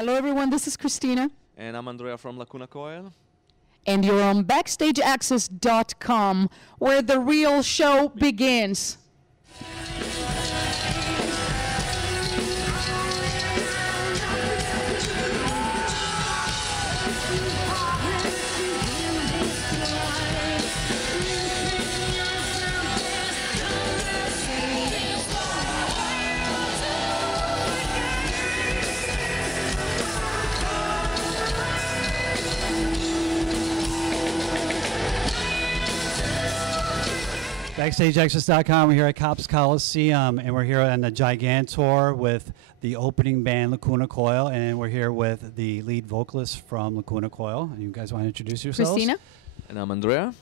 Hello everyone, this is Cristina. And I'm Andrea from Lacuna Coil. And you're on BackstageAxxess.com, where the real show begins. BackstageAxxess.com. We're here at Coliseum, and we're here on the Gigantour with the opening band Lacuna Coil, and we're here with the lead vocalist from Lacuna Coil. You guys want to introduce yourselves? Christina. And I'm Andrea.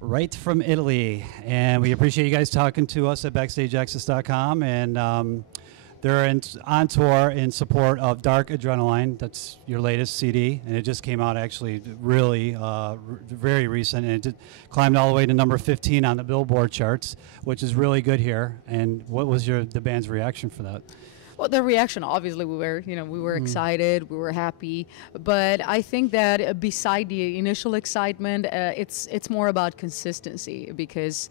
Right from Italy, and we appreciate you guys talking to us at BackstageAxxess.com, and they're on tour in support of Dark Adrenaline. That's your latest CD, and it just came out actually really very recent, and it climbed all the way to number 15 on the Billboard charts, which is really good here. And what was the band's reaction for that? Well, the reaction, obviously, we were excited, we were happy, but I think that beside the initial excitement, it's more about consistency, because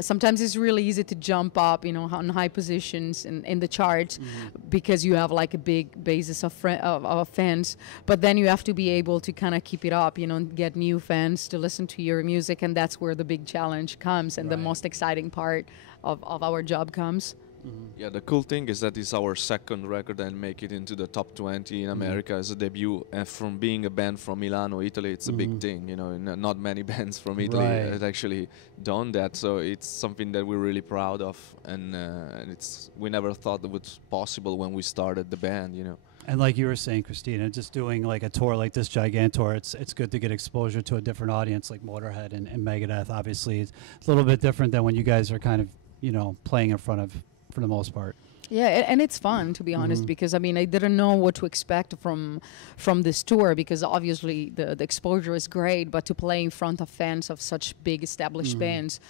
sometimes it's really easy to jump up, on high positions in the charts, because you have like a big basis of fans, but then you have to be able to kind of keep it up, get new fans to listen to your music, and that's where the big challenge comes, and the most exciting part of our job comes. Yeah, the cool thing is that it's our second record and make it into the top 20 in America as a debut. And from being a band from Milano, Italy, it's a big thing. Not many bands from Italy have actually done that. So it's something that we're really proud of, and we never thought it was possible when we started the band. And like you were saying, Cristina, just doing like a tour like this Gigantour, it's good to get exposure to a different audience like Motorhead and Megadeth. Obviously, it's a little bit different than when you guys are kind of playing in front of, for the most part. Yeah, and it's fun, to be honest, because I didn't know what to expect from this tour, because obviously the exposure is great, but to play in front of fans of such big established bands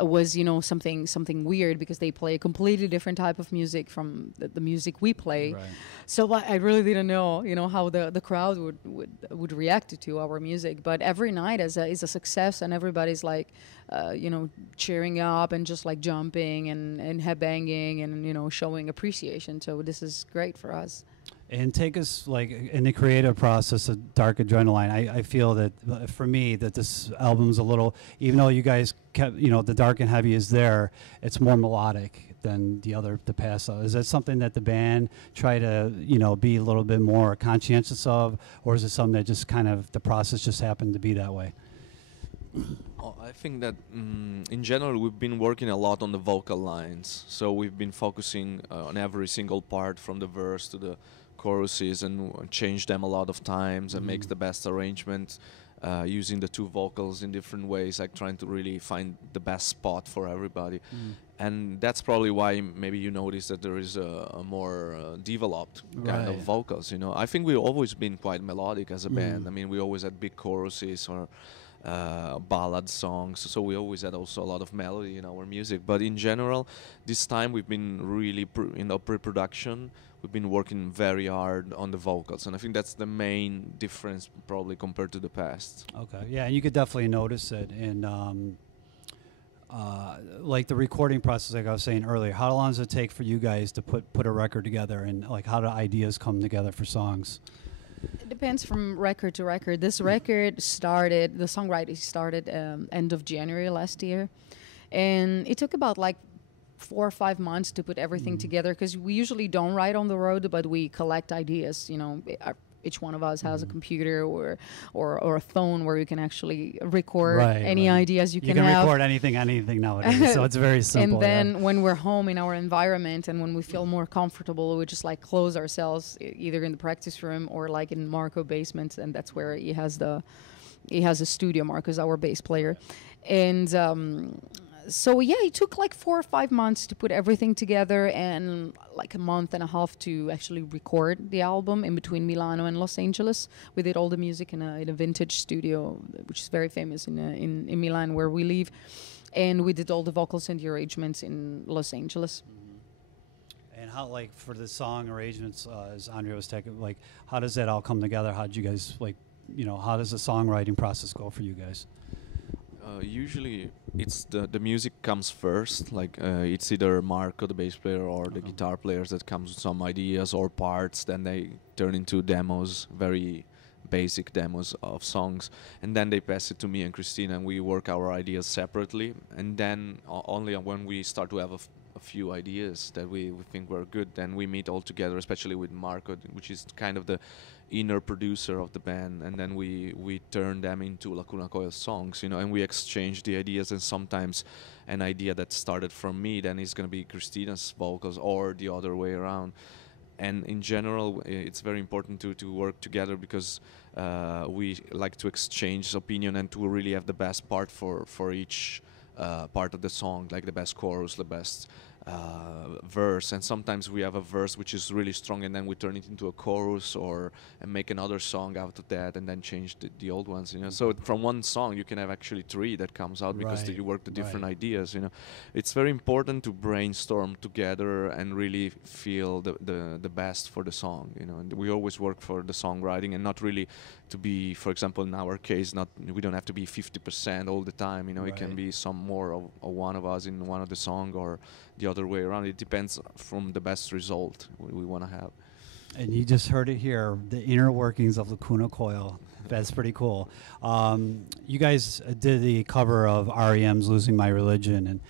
was something weird, because they play a completely different type of music from the music we play. Right. So I really didn't know how the crowd would react to our music. But every night is a success, and everybody's like cheering up and just like jumping and headbanging and showing appreciation. So this is great for us. And take us like in the creative process of Dark Adrenaline. I feel that for me that this album's a little, even though you guys kept the dark and heavy is there, it's more melodic than the past. Is that something that the band try to be a little bit more conscientious of, or is it something that just kind of the process just happened to be that way? I think that in general we've been working a lot on the vocal lines, so we've been focusing on every single part from the verse to the choruses, and change them a lot of times and make the best arrangement, using the two vocals in different ways, like trying to really find the best spot for everybody. And that's probably why maybe you notice that there is a more developed kind of vocals. I think we've always been quite melodic as a band. We always had big choruses or ballad songs, so we always had also a lot of melody in our music. But in general, this time we've been really pre-production. We've been working very hard on the vocals, and I think that's the main difference probably compared to the past. Okay, yeah, and you could definitely notice it in like the recording process, like I was saying earlier. How long does it take for you guys to put a record together, and like how do ideas come together for songs? It depends from record to record. This record started, the songwriting started end of January last year. And it took about like 4 or 5 months to put everything together, because we usually don't write on the road, but we collect ideas. Each one of us has a computer or a phone where you can actually record any ideas you can have. You can record anything nowadays, so it's very simple. And then when we're home in our environment and when we feel more comfortable, we just like close ourselves either in the practice room or like in Marco's basement, and that's where he has a studio. Marco's our bass player, and so yeah, it took like 4 or 5 months to put everything together, and like a month and a half to actually record the album in between Milano and Los Angeles. We did all the music in a vintage studio, which is very famous in Milan, where we live, and we did all the vocals and the arrangements in Los Angeles. And how, like, for the song arrangements, as Andrea was taking, like, how does that all come together? How did you guys, like, you know, how does the songwriting process go for you guys? Usually, it's the music comes first. Like it's either Marco, the bass player, or the guitar players that comes with some ideas or parts. Then they turn into demos, very basic demos of songs, and then they pass it to me and Cristina, and we work our ideas separately. And then only when we start to have a few ideas that we think were good, then we meet all together, especially with Marco, which is kind of the inner producer of the band, and then we turn them into Lacuna Coil songs, you know, and we exchange the ideas. And sometimes an idea that started from me then is going to be Cristina's vocals, or the other way around. And in general, it's very important to work together, because we like to exchange opinion and to really have the best part for each part of the song, like the best chorus, the best verse. And sometimes we have a verse which is really strong, and then we turn it into a chorus, and make another song out of that, and then change the old ones, you know. So from one song you can have actually 3 that comes out, because you work the different ideas, you know. It's very important to brainstorm together and really feel the best for the song, you know. And we always work for the songwriting, and not really to be, for example, in our case, we don't have to be 50% all the time, you know. It can be some more of one of us in one of the song, or the other way around. It depends from the best result we want to have. And you just heard it here, the inner workings of Lacuna Coil. That's pretty cool. You guys did the cover of REM's "Losing My Religion," and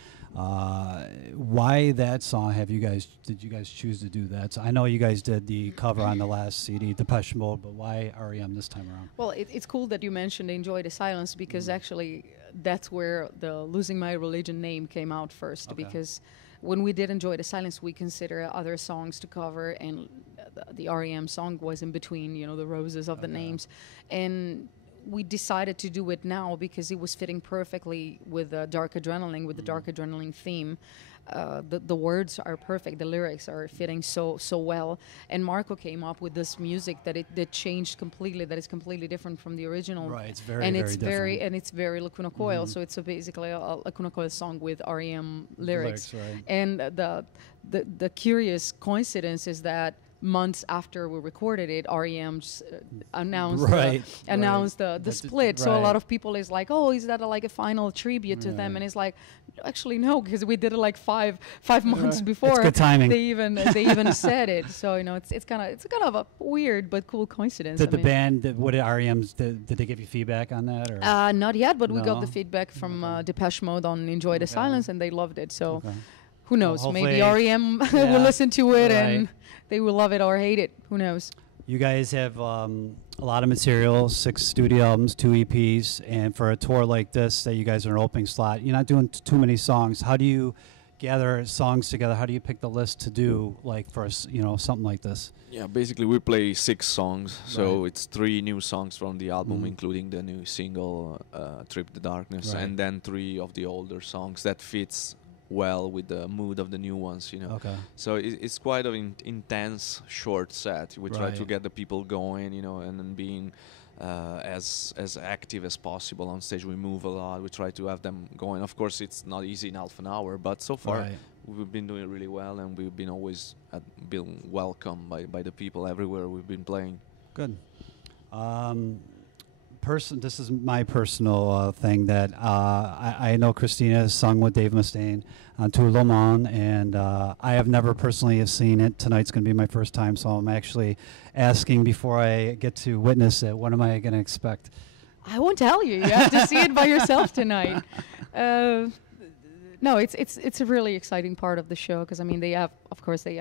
why that song? Did you guys choose to do that? So I know you guys did the cover on the last CD, Depeche Mode, but why REM this time around? Well, it's cool that you mentioned "Enjoy the Silence," because actually that's where the "Losing My Religion" name came out first. Because when we did "Enjoy the Silence," we consider other songs to cover, and the REM song was in between, you know, the roses of the names. And we decided to do it now because it was fitting perfectly with Dark Adrenaline, with the Dark Adrenaline theme. The words are perfect, the lyrics are fitting so well, and Marco came up with this music that changed completely, that is completely different from the original. Right, it's very, and very it's different. it's very Lacuna Coil, so it's basically a Lacuna Coil song with REM lyrics. Right. And the curious coincidence is that months after we recorded it, REM announced the split. So a lot of people is like, oh, is that like a final tribute to them? And it's like, actually no, because we did it like five months before. It's good timing. They even said it. So you know, it's kind of a weird but cool coincidence. Did the band? What did REM's? Did they give you feedback on that? Or? Not yet, but we got the feedback from Depeche Mode on "Enjoy the Silence," and they loved it. So. Who knows? Well, maybe REM will listen to it and they will love it or hate it. Who knows? You guys have a lot of material, 6 studio albums, 2 EPs, and for a tour like this that you guys are an opening slot, you're not doing too many songs. How do you gather songs together? How do you pick the list to do, like, for something like this? Yeah, basically we play 6 songs, so it's 3 new songs from the album, including the new single "Trip the Darkness," and then 3 of the older songs that fits well with the mood of the new ones, you know. So it's quite an intense short set. We try to get the people going, you know, and then being as active as possible on stage. We move a lot. We try to have them going. Of course, it's not easy in half an hour, but so far we've been doing really well, and we've been always been welcomed by the people everywhere we've been playing. Good. This is my personal thing that I know Cristina has sung with Dave Mustaine on Tour Le Monde, and I have never personally have seen it. Tonight's going to be my first time, so I'm actually asking before I get to witness it, what am I going to expect? I won't tell you. You have to see it by yourself tonight. No, it's a really exciting part of the show, because I mean they have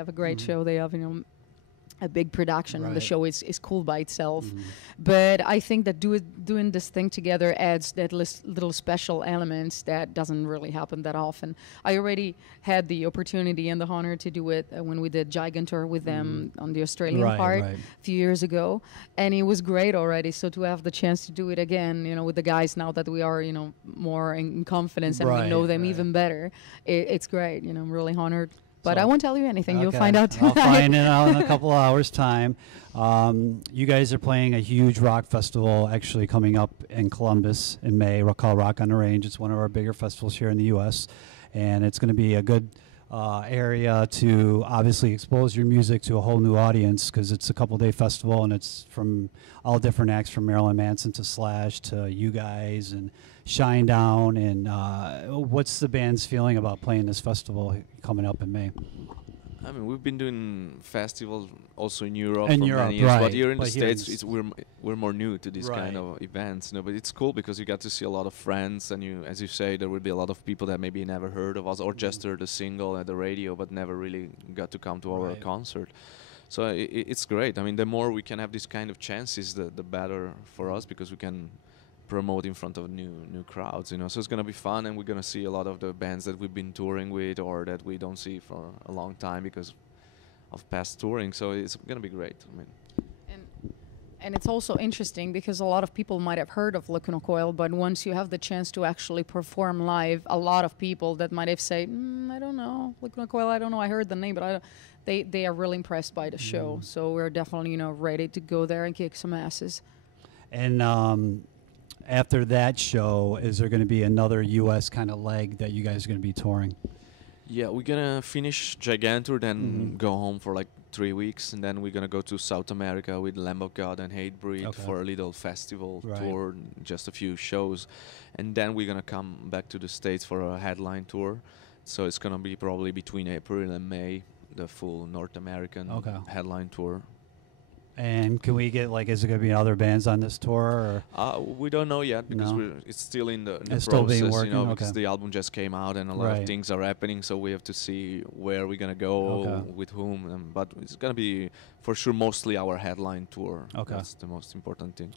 a great show. They have, you know, a big production, and the show is cool by itself. But I think that doing this thing together adds that little special elements that doesn't really happen that often. I already had the opportunity and the honor to do it when we did Gigantor with them on the Australian part a few years ago, and it was great already. So to have the chance to do it again, you know, with the guys now that we are, you know, more in confidence and we know them even better, it's great. You know, I'm really honored. But I won't tell you anything. You'll find out tonight. I'll find it out in a couple of hours' time. You guys are playing a huge rock festival actually coming up in Columbus in May, called Rock on the Range. It's one of our bigger festivals here in the U.S., and it's going to be a good area to obviously expose your music to a whole new audience, because it's a couple-day festival and it's from all different acts, from Marilyn Manson to Slash to you guys and Shinedown. And what's the band's feeling about playing this festival coming up in May? I mean, we've been doing festivals also in Europe In for Europe, many years, right. but here in But the here in States, we're more new to this kind of events. But it's cool because you get to see a lot of friends, and you, as you say, there will be a lot of people that maybe never heard of us or just heard a single at the radio, but never really got to come to our concert. So it's great. I mean, the more we can have this kind of chances, the better for us, because we can promote in front of new crowds, you know. So it's gonna be fun, and we're gonna see a lot of the bands that we've been touring with or that we don't see for a long time because of past touring. So it's gonna be great. I mean, and it's also interesting because a lot of people might have heard of Lacuna Coil, but once you have the chance to actually perform live, a lot of people that might have said, I don't know, Lacuna Coil, I don't know, I heard the name, but I don't, they are really impressed by the show. So we're definitely, you know, ready to go there and kick some asses. And after that show, is there going to be another U.S. kind of leg that you guys are going to be touring? yeah, we're gonna finish Gigantour, then go home for like 3 weeks, and then we're gonna go to South America with Lamb of God and Hatebreed for a little festival tour, just a few shows, and then we're gonna come back to the States for a headline tour. So it's gonna be probably between April and May, the full North American headline tour. And can we get, like, is it going to be other bands on this tour? Or? We don't know yet because it's still in the It's process, still being working, you know, because the album just came out and a lot of things are happening. So we have to see where we're gonna go, with whom. But it's gonna be for sure mostly our headline tour. That's the most important thing.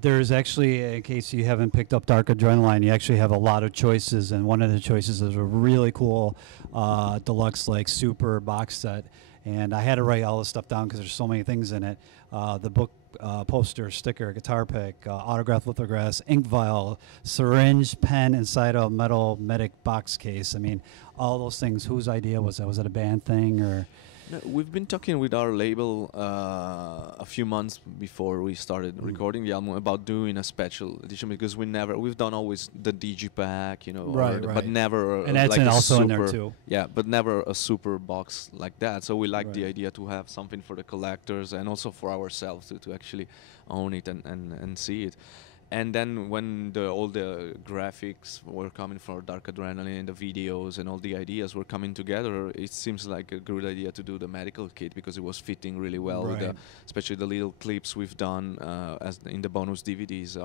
There's actually, in case you haven't picked up Dark Adrenaline, you actually have a lot of choices, and one of the choices is a really cool deluxe, like, super box set. And I had to write all this stuff down because there's so many things in it. The book, poster, sticker, guitar pick, autograph lithographs, ink vial, syringe, pen inside a metal medic box case. I mean, all those things. Whose idea was that? Was it a band thing, or? No, we've been talking with our label a few months before we started recording the album about doing a special edition, because we've done always the digipack, you know, but never and that's like also super, in there too. Yeah, but never a super box like that. So we like the idea to have something for the collectors and also for ourselves to actually own it and see it. And then when all the graphics were coming for Dark Adrenaline and the videos and all the ideas were coming together, it seems like a good idea to do the medical kit, because it was fitting really well with especially the little clips we've done as in the bonus DVDs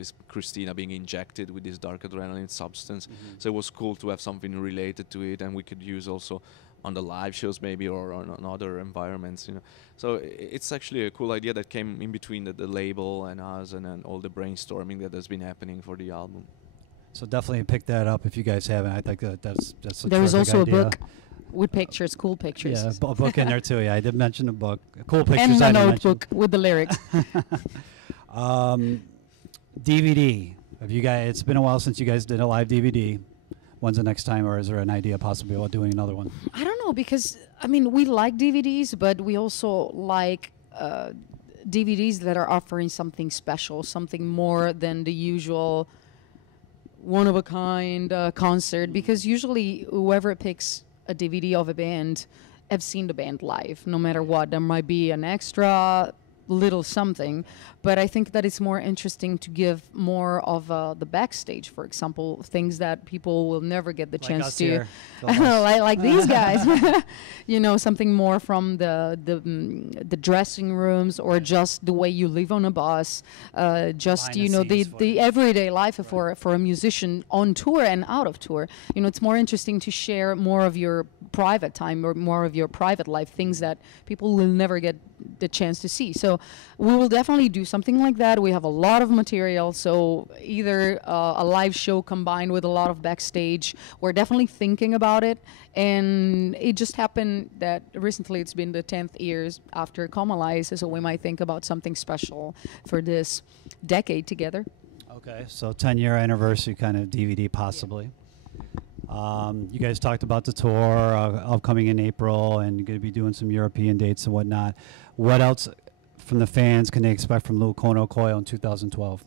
is Cristina being injected with this Dark Adrenaline substance. So it was cool to have something related to it, and we could use also on the live shows maybe, or on other environments, you know. So it's actually a cool idea that came in between the label and us, and all the brainstorming that has been happening for the album. So definitely pick that up if you guys haven't. I think that's a There is also idea. a book with pictures, cool pictures. Yeah, a book in there too. Yeah, I did mention a book. Cool pictures. And a notebook with the lyrics. DVD. Have you guys? It's been a while since you guys did a live DVD. When's the next time, or is there an idea possibly about doing another one? I don't know, because, I mean, we like DVDs, but we also like DVDs that are offering something special, something more than the usual one-of-a-kind concert, because usually whoever picks a DVD of a band have seen the band live, no matter what. There might be an extra little something, but I think that it's more interesting to give more of the backstage, for example, things that people will never get the chance to like these guys. You know, something more from the dressing rooms, or just the way you live on a bus, just, you know, the everyday life for a musician on tour and out of tour. You know, it's more interesting to share more of your private time or more of your private life, things that people will never get the chance to see. So we will definitely do something like that. We have a lot of material, so either a live show combined with a lot of backstage. We're definitely thinking about it, and it just happened that recently it's been the 10th years after Coliseum, so we might think about something special for this decade together. Okay, so 10-year anniversary kind of DVD possibly. You guys talked about the tour upcoming in April, and you're going to be doing some European dates and whatnot. What else from the fans can they expect from Lacuna Coil in 2012?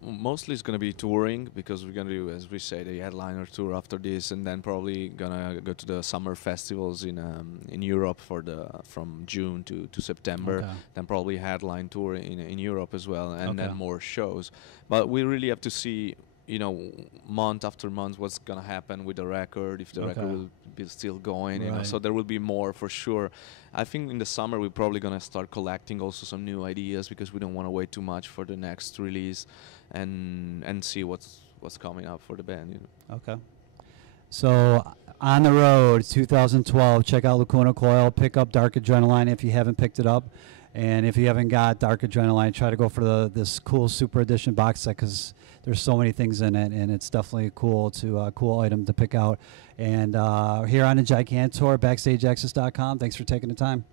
Mostly it's going to be touring, because we're going to do, as we say, the headliner tour after this, and then probably going to go to the summer festivals in Europe for from June to September. Okay. Then probably headline tour in Europe as well, and Okay. then more shows. But we really have to see, you know, month after month what's going to happen with the record, if the Okay. record will be still going, you know. Right. So there will be more for sure. I think in the summer we're probably going to start collecting also some new ideas, because we don't want to wait too much for the next release, and see what's coming up for the band, you know. Okay. So on the road, 2012, check out Lacuna Coil, pick up Dark Adrenaline if you haven't picked it up. And if you haven't got Dark Adrenaline, try to go for this cool Super Edition box set, because there's so many things in it, and it's definitely cool item to pick out. And here on the Gigantour, BackstageAxxess.com. Thanks for taking the time.